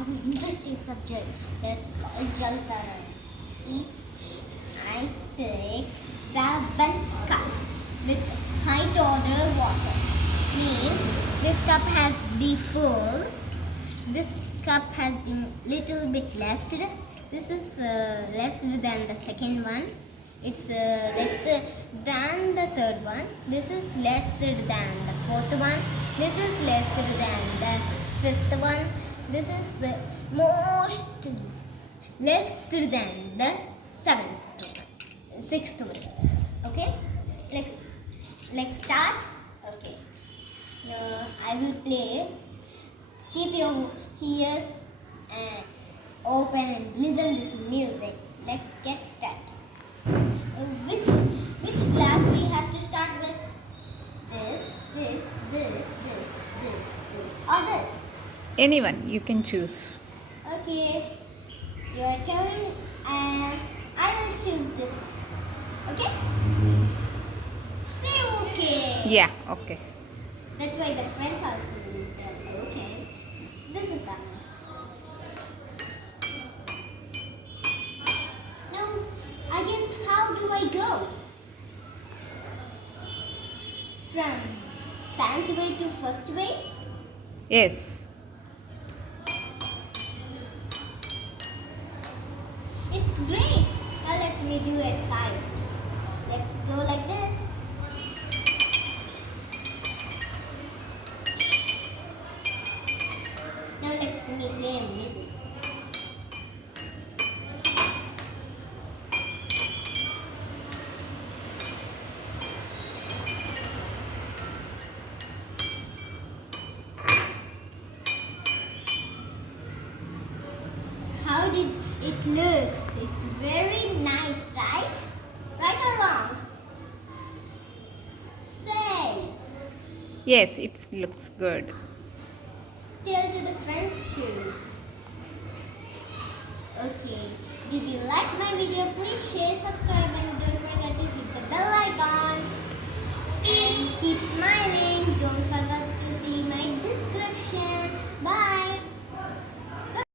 have an interesting subject that's called Jal Tarang. See, I take 7 cups with high order water. Means this cup has been full. This cup has been little bit less. This is less than the second one. It's less than the third one. This is less than the fourth one. This is less than the fifth one. This is the most less than the sixth one. Okay, let's start. Okay, I will play. Keep your ears open and listen this music. Let's get started. Which glass we have to start with? This, or this? Anyone you can choose. Okay, you are telling me, I will choose this one. Okay? Say okay. Yeah, okay. That's why the friends also will tell. Okay. This is that one. Now, again, how do I go? From 7th way to 1st way? Yes. It's great. Now let me do exercise. Let's go like this. Now let me play music. How did it looks? It's very nice, right? Right or wrong? Say. Yes, it looks good. Still to the friends too. Okay. Did you like my video? Please share, subscribe and